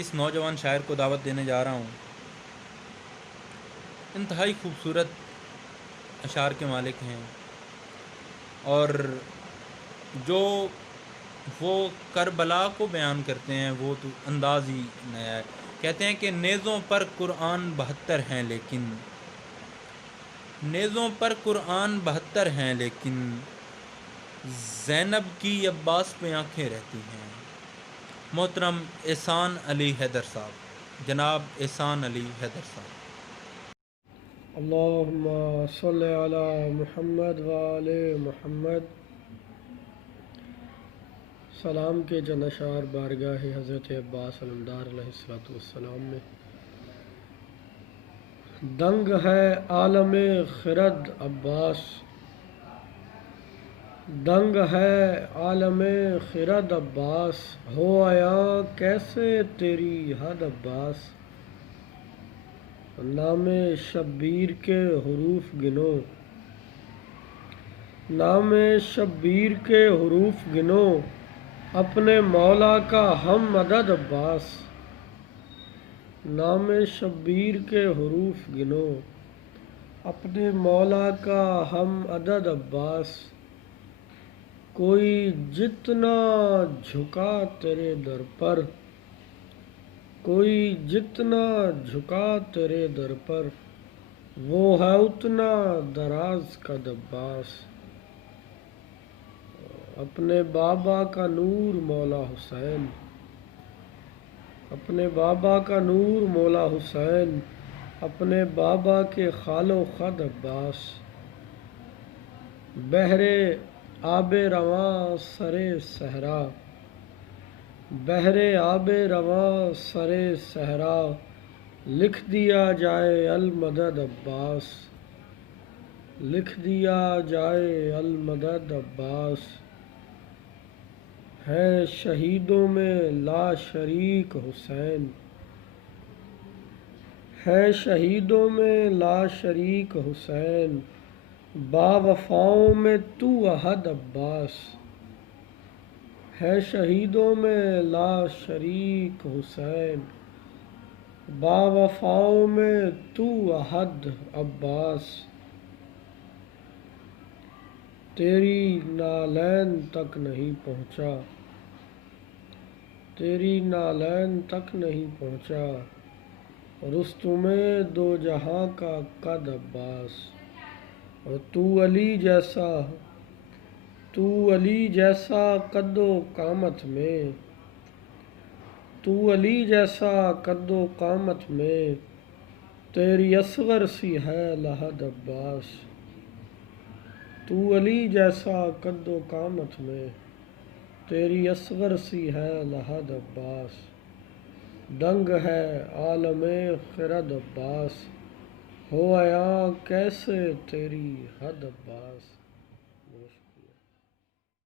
جس نوجوان شاعر کو دعوت دینے جا رہا ہوں انتہائی خوبصورت اشعار کے مالک ہیں، اور جو وہ کربلا کو بیان کرتے ہیں وہ تو انداز ہی نیا ہے۔ کہتے ہیں کہ نیزوں پر قرآن 72 ہیں لیکن نیزوں پر قرآن 72 ہیں لیکن زینب کی عباس پہ آنکھیں رہتی ہیں۔ محترم احسان علی حیدر صاحب، جناب احسان علی حیدر صاحب۔ اللہم صلی علی محمد وآل محمد۔ سلام کے چند اشعار بارگاہ حضرت عباس علمدار علیہ السلام میں۔ دنگ ہے عالم خرد عباس، دنگ ہے عالم خرد عباس، ہو عیاں کیسے تیری حد عباس۔ نام شبیر کے حروف گنو، نام شبیر کے حروف گنو، اپنے مولا کا ہم عدد عباس۔ نام شبیر کے حروف گنو، اپنے مولا کا ہم عدد عباس۔ کوئی جتنا جھکا تیرے در پر، کوئی جتنا جھکا تیرے در پر، وہ ہے اتنا دراز قد عباس۔ اپنے بابا کا نور مولا حسین، اپنے بابا کا نور مولا حسین، اپنے بابا کے خال و خد عباس۔ بحر آب رواں سر صحرا، بحر آب رواں سر صحرا، لکھ دیا جائے المدد عباس، لکھ دیا جائے المدد عباس۔ ہے شہیدوں میں لا شریک حسین، ہے شہیدوں میں لا شریک حسین، با وفاؤں میں تو احد عباس۔ ہے شہیدوں میں لا شریک حسین، با وفاؤں میں تو احد عباس۔ تیری نالین تک نہیں پہنچا، تیری نالین تک نہیں پہنچا، رستم دو جہاں کا قد عباس۔ اور تو علی جیسا، تو علی جیسا قد و قامت میں، تو علی جیسا قد و قامت میں، تیری اصغر سی ہے لحد عباس۔ تو علی جیسا قد و قامت میں، تیری اصغر سی ہے لحد عباس۔ دنگ ہے عالم خرد عباس، ہو عیاں کیسے تیری حد عباس۔